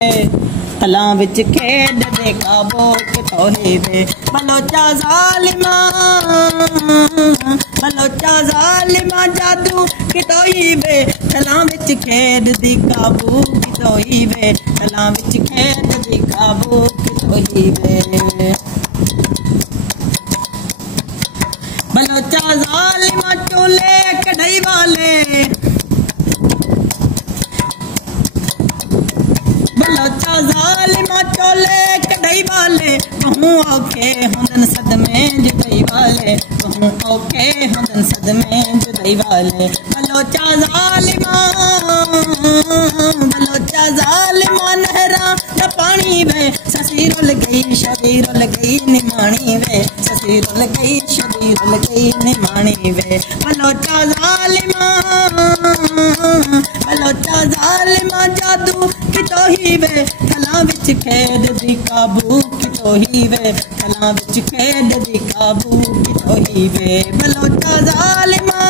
तलां विच खेड दे काबू कितोही वे बलोचा ज़ालिमा जादू कितोही वे तलां विच खेड दी काबू कितोही वे तलां विच खेड दी काबू कितोही वे बलोचा ज़ालिमा चोले कढ़ाई वाले बलोचा ज़ालिमा चोले कढ़ाई वाले कहूँ औखे हुंदन सदमे जुदाई वाले कहूँ औखे हुंदन सदमे जुदाई वाले बलोचा ज़ालिमा नहरा न पानी वे ससी रुल गई निमाणी वे ससी रुल गई निमाणी वे बलोचा ज़ालिमा जादू कितोही वे तलां विच खेड दी काबू कितोही वे तलां विच खेड दी काबू कितोही वे बलोचा ज़ालिमा